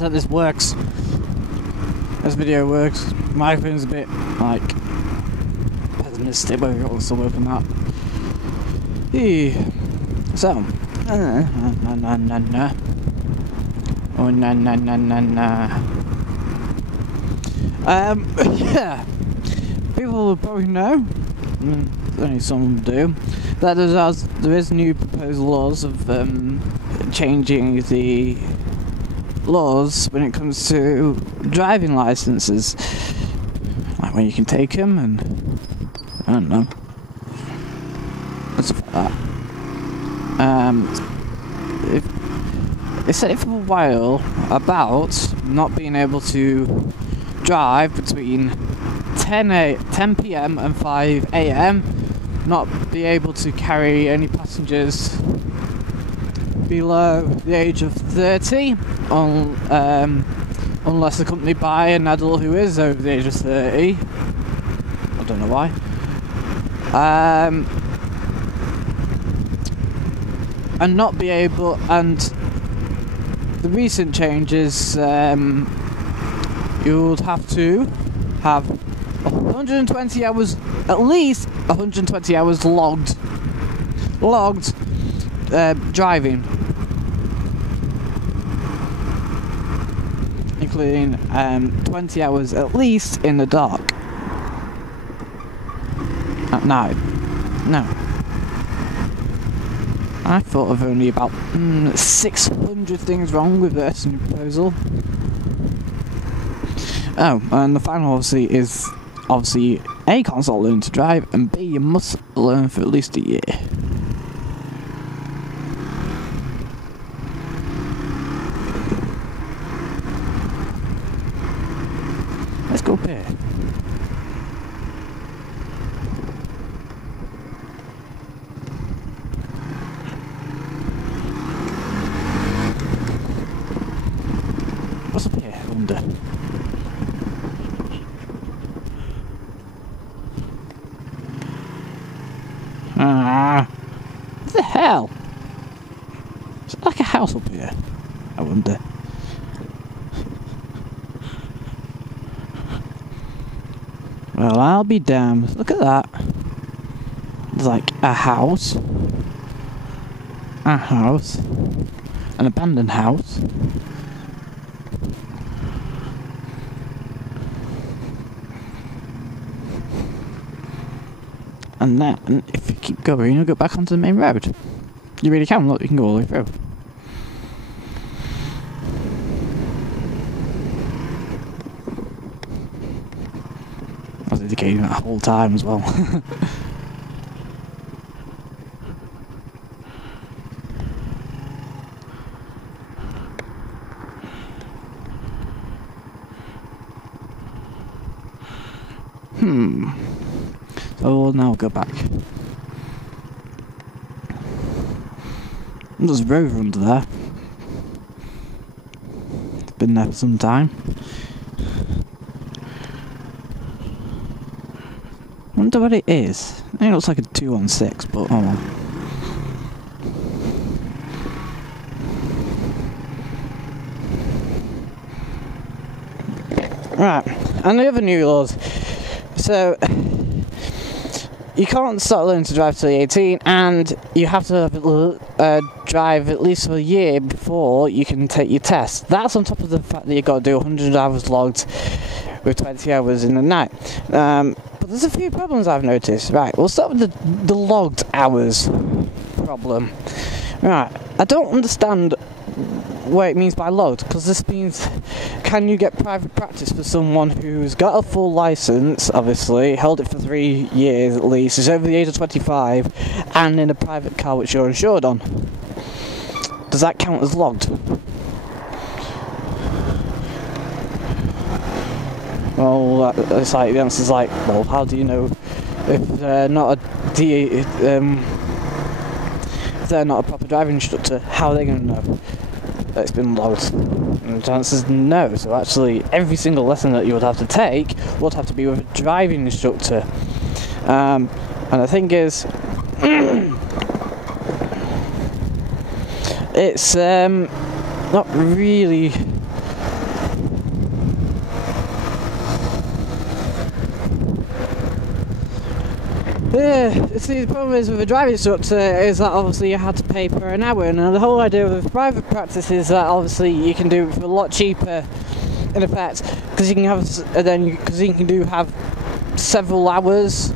100% this works. This video works. My phone's a bit, like, pessimistic, but it also work on that. So, oh, na. Yeah. People will probably know, only some do, that there is new proposed laws of changing the laws when it comes to driving licenses, like when you can take them and I don't know, and stuff like that. They said it for a while about not being able to drive between 10 p.m. and 5 a.m. not be able to carry any passengers below the age of 30 unless accompanied by an adult who is over the age of 30. I don't know why. And not be able, and the recent changes, you would have to have 120 hours, at least 120 hours logged driving, including 20 hours at least in the dark at night. No, I thought of only about 600 things wrong with this new proposal. Oh, and the final is obviously A, you can't start learning to drive, and B, you must learn for at least a year. Let's go up here. What's up here, I wonder? What the hell? Is it like a house up here? I wonder. Well, I'll be damned. Look at that. There's like a house. An abandoned house. And then, if you keep going, you'll go back onto the main road. You really can, look, you can go all the way through. I was indicating that whole time as well. So now we'll go back. There's a rover under there. It's been there for some time. I wonder what it is. I think it looks like a 216, but oh well. Right, and the other new laws. So, you can't start learning to drive till you're 18, and you have to drive at least for a year before you can take your test. That's on top of the fact that you've got to do 100 hours logged with 20 hours in the night. But there's a few problems I've noticed. Right, we'll start with the logged hours problem. Right, I don't understand what it means by logged, because this means, can you get private practice for someone who's got a full license, obviously, held it for 3 years at least, is over the age of 25, and in a private car which you're insured on? Does that count as logged? Well, it's like, the answer's like, well, how do you know if they're not if they're not a proper driving instructor? How are they going to know that it's been logged? And the answer is no. So actually, every single lesson that you would have to take would have to be with a driving instructor. And the thing is, it's not really See, the problem is with a driving instructor is that obviously you had to pay per an hour, and the whole idea with private practice is that obviously you can do it for a lot cheaper, in effect, because you can have have several hours.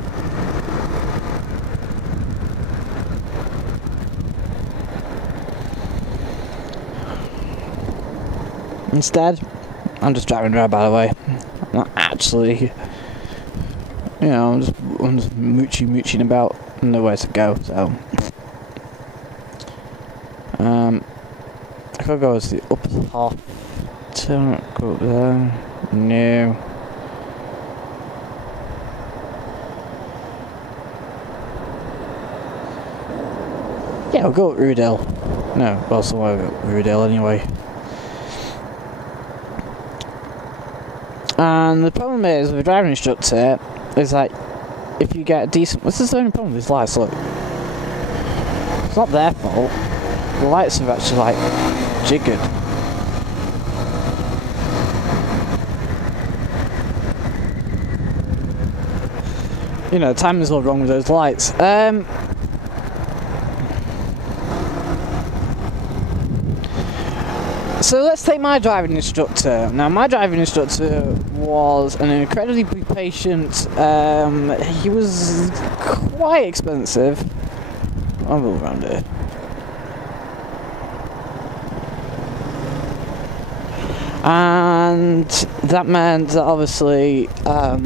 Instead, I'm just driving around, by the way. I'm not actually, I'm just mooching about, nowhere to go. So, I could go to the upper half. Don't go up there. No. Yeah, I'll go up Rudale. No, well, somewhere up Rudale anyway. And the problem is with a driving instructor is like, if you get a decent, this is the only problem with these lights. Look, it's not their fault. The lights are actually like jiggered. Time is all wrong with those lights. So let's take my driving instructor. Now, my driving instructor was an incredibly patient. He was quite expensive. I'll go around here. And that meant that obviously, I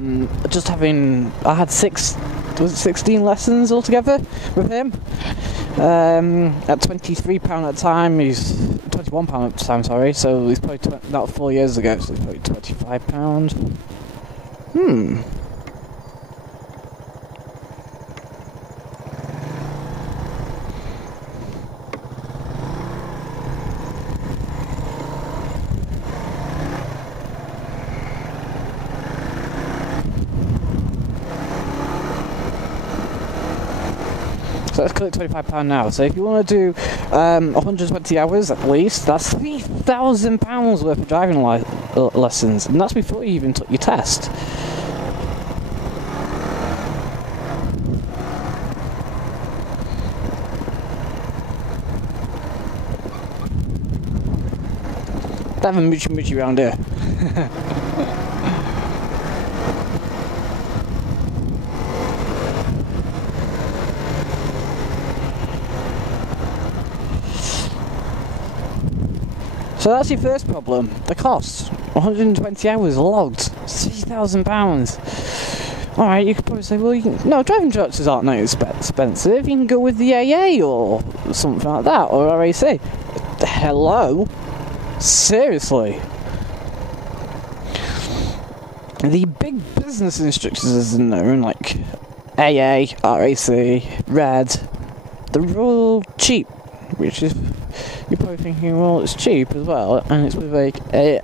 had 16 lessons altogether with him. At £23 at the time, he's £21 at the time, sorry, so he's probably, not 4 years ago, so he's probably £25. So let's call it £25 now. So if you want to do 120 hours at least, that's £3,000 worth of driving lessons, and that's before you even took your test. Don't have a moochie around here. So that's your first problem, the cost. 120 hours logged, £3,000. Alright, you could probably say, well, no, driving instructors aren't that expensive, you can go with the AA or something like that, or RAC. Hello? Seriously? The big business instructors, as known, like AA, RAC, RED, they're all cheap, which is, you're probably thinking, well, it's cheap as well, and it's with a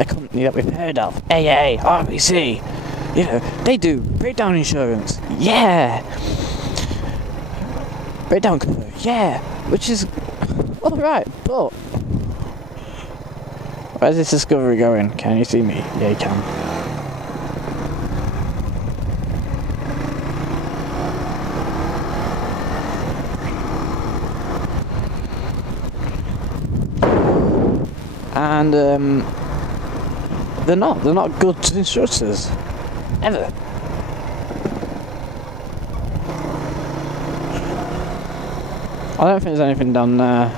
company that we've heard of, AA, RBC. They do breakdown insurance, yeah. Breakdown cover, yeah. Which is alright, but where's this discovery going? Can you see me? Yeah, you can. And they're not good instructors, ever. I don't think there's anything down there.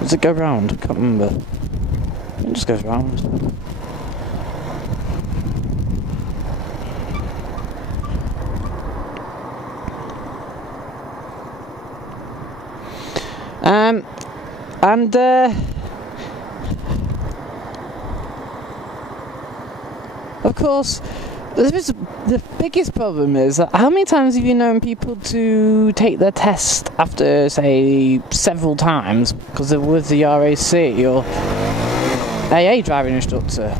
Does it go round? I can't remember. It just goes round. Of course, the biggest problem is that how many times have you known people to take their test after, say, several times because they're with the RAC or AA driving instructor?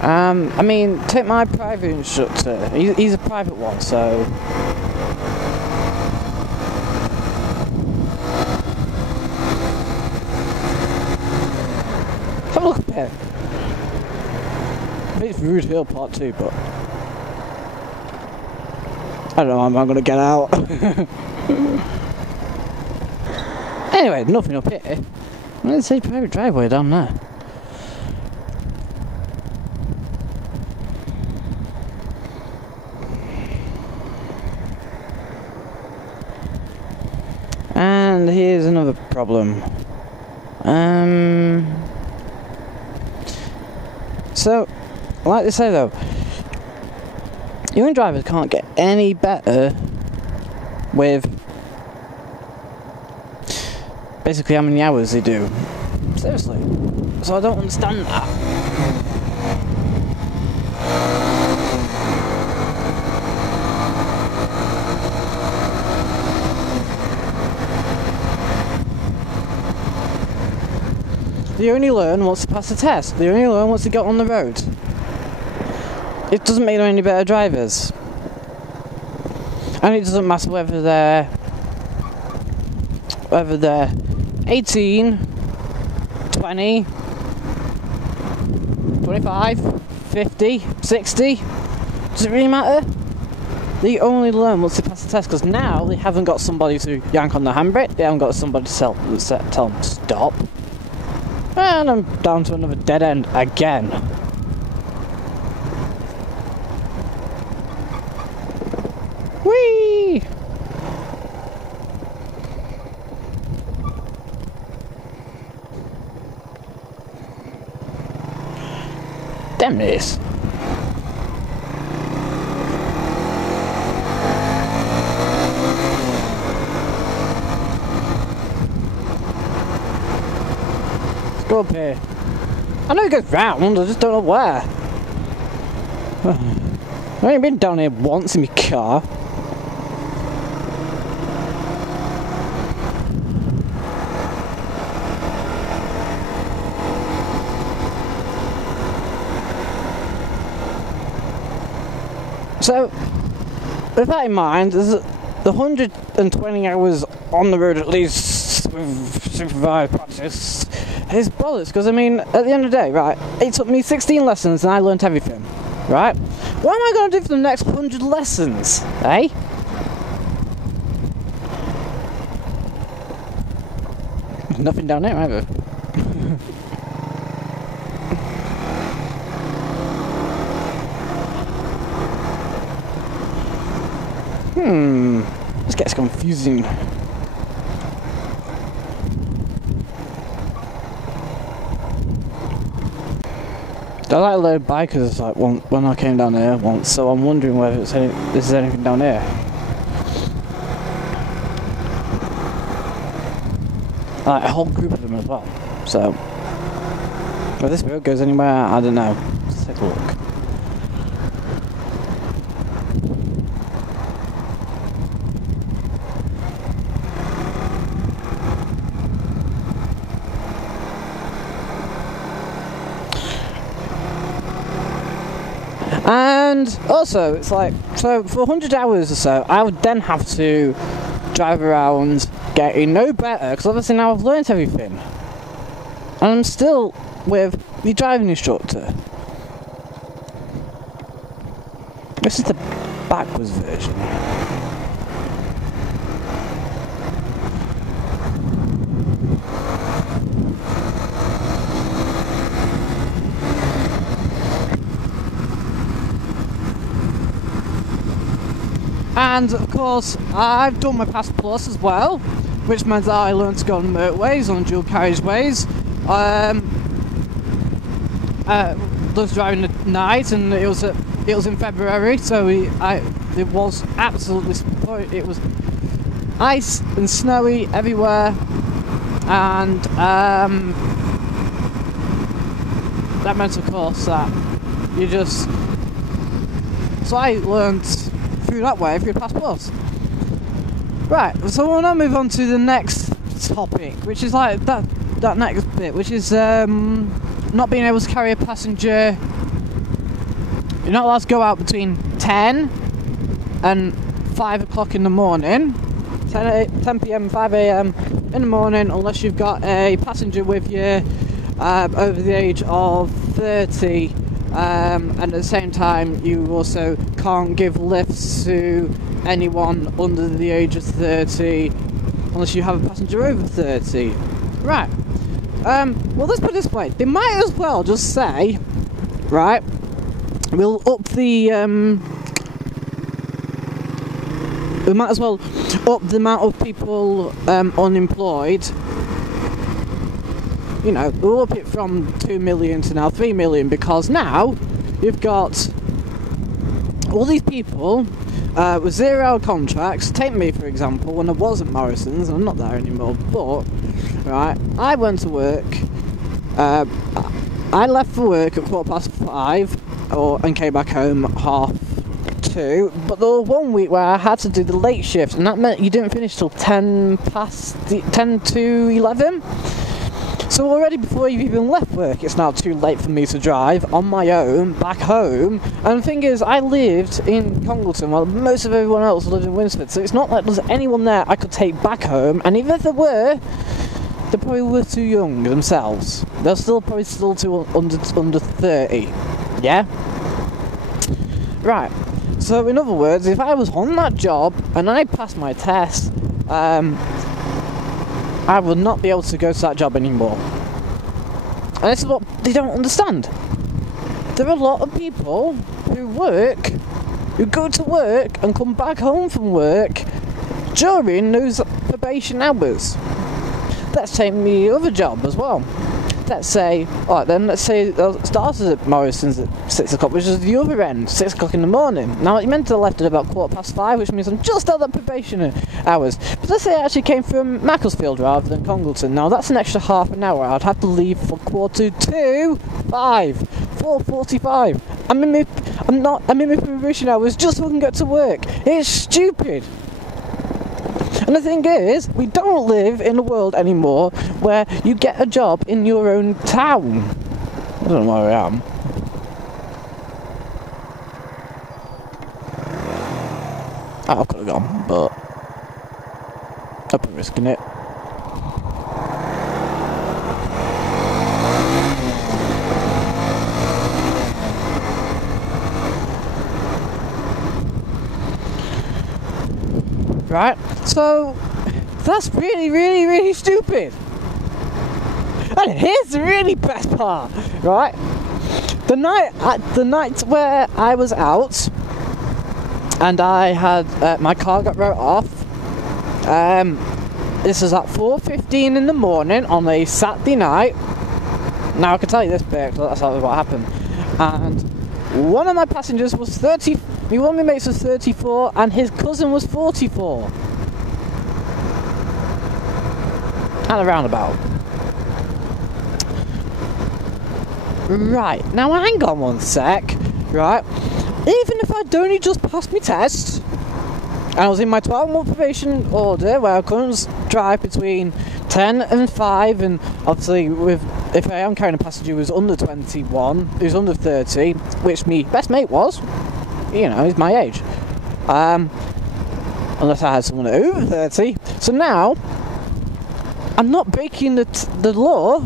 I mean, take my private instructor. He's a private one, so. Have a look at it. I think it's Rude Hill Part 2, but I don't know how I'm going to get out. Anyway, nothing up here. Let's say private driveway down there. And here's another problem. So, like they say though, young drivers can't get any better with basically how many hours they do. Seriously. So I don't understand that. They only learn once they pass the test. They only learn once they get on the road. It doesn't make them any better drivers. And it doesn't matter whether they're 18, 20, 25, 50, 60. Does it really matter? They only learn once they pass the test, because now they haven't got somebody to yank on the handbrake, they haven't got somebody to tell them to stop. And I'm down to another dead end again. Whee! Damn this. Let's go up here. I know it goes round, I just don't know where. I've only been down here once in my car. So, with that in mind, there's the 120 hours on the road at least with supervised practice is bollocks, because I mean, at the end of the day, right, it took me 16 lessons and I learnt everything, right? What am I going to do for the next 100 lessons, eh? There's nothing down there either. This gets confusing. I like load bikers like when I came down here once, so I'm wondering whether there's anything down here. Like a whole group of them as well. So, if this road goes anywhere, I don't know. Let's take a look. And also, it's like, so for 100 hours or so, I would then have to drive around getting no better, because obviously now I've learnt everything. And I'm still with the driving instructor. This is the backwards version. And of course, I've done my Pass Plus as well, which meant that I learned to go on motorways, on dual carriageways. Was driving at night, and it was in February, so it was absolutely, it was ice and snowy everywhere, and that meant, of course, that you just. So I learned through that way, through Pass Plus. Right, so we'll now move on to the next topic, which is like that next bit, which is not being able to carry a passenger. You're not allowed to go out between 10 and 5 o'clock in the morning, 10 p.m. 5 a.m. in the morning, unless you've got a passenger with you over the age of 30. And at the same time, you also can't give lifts to anyone under the age of 30 unless you have a passenger over 30. Right. Well, let's put it this way. They might as well just say, right, we'll up the, we might as well up the amount of people unemployed. You know, we'll up it from 2 million to now 3 million, because now you've got all these people with 0-hour contracts. Take me, for example, when I was at Morrison's, I'm not there anymore, but, right, I went to work, I left for work at 5:15, and came back home at 2:30, but there was 1 week where I had to do the late shift, and that meant you didn't finish till 10 to 11. So already before you've even left work, it's now too late for me to drive on my own back home. And the thing is, I lived in Congleton while most of everyone else lived in Winsford, so it's not like there's anyone there I could take back home. And even if there were, they probably were too young themselves. They're probably still too under 30. Yeah? Right. So in other words, if I was on that job and I passed my test, I will not be able to go to that job anymore. And this is what they don't understand. There are a lot of people who go to work and come back home from work during those probation hours. Let's take the other job as well. Let's say, alright then, let's say it started at Morrison's at 6 o'clock, which is the other end, 6 o'clock in the morning. Now, it meant to have left at about 5:15, which means I'm just at that probation hours. But let's say I actually came from Macclesfield rather than Congleton. Now, that's an extra half an hour. I'd have to leave for 4:45. I'm in my probation hours just so I can get to work. It's stupid. And the thing is, we don't live in a world anymore where you get a job in your own town. I don't know where I am. I could have gone, but I've been risking it. Right, so that's really stupid. And here's the really best part, right? The night where I was out and I had my car got wrote off. This was at 4:15 in the morning on a Saturday night. Now I can tell you this bit, because that's what happened. And one of my passengers was 30. One of my mates was 34 and his cousin was 44. And a roundabout. Right, now hang on one sec, right? Even if I'd only just passed my test, and I was in my 12-month probation order where I couldn't drive between 10 and 5, and obviously if I am carrying a passenger who's under 21, who's under 30, which my best mate was, you know, he's my age. Unless I had someone over 30. So now, I'm not breaking the law,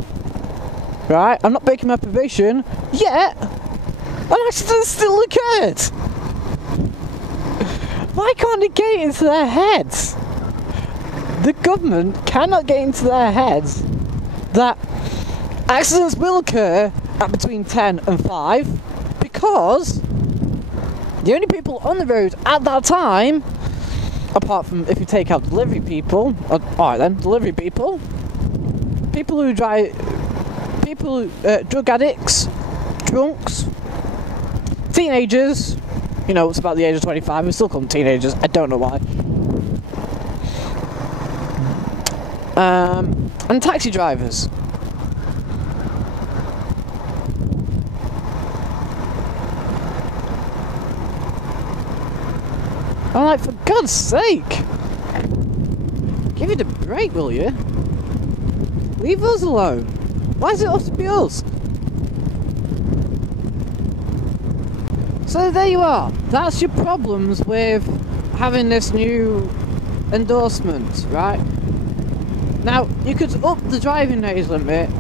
right? I'm not breaking my probation, yet an accident still occurred. Why can't it get into their heads? The government cannot get into their heads that accidents will occur at between 10 and 5 because the only people on the road at that time, apart from if you take out delivery people, alright then, delivery people, people who drive, drug addicts, drunks, teenagers, you know, it's about the age of 25, we still call them teenagers, I don't know why. And taxi drivers. I'm like, for God's sake, give it a break, will you? Leave us alone. Why is it have to be us? So there you are. That's your problems with having this new endorsement, right? Now, you could up the driving age limit,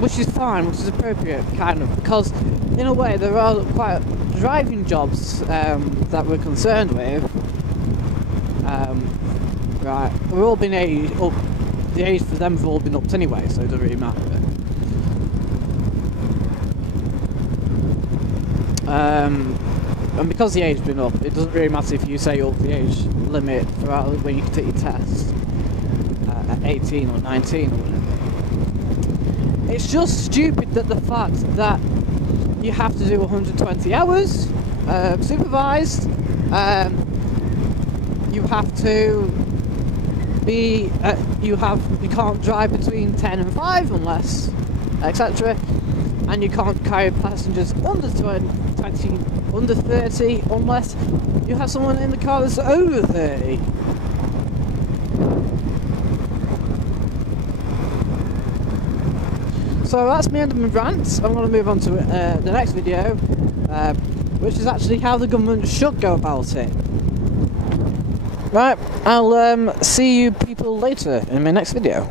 which is fine, which is appropriate, kind of, because in a way there are quite driving jobs that we're concerned with right? We've all been up. The age for them have all been upped anyway, so it doesn't really matter. And because the age's been up, it doesn't really matter if you say up the age limit for when you can take your test at 18 or 19 or whatever. It's just stupid that the fact that you have to do 120 hours supervised, you have to be you can't drive between 10 and 5 unless etc, and you can't carry passengers under 20 under 30 unless you have someone in the car that's over 30. So that's the end of my rant. I'm going to move on to the next video, which is actually how the government should go about it. Right, I'll see you people later in my next video.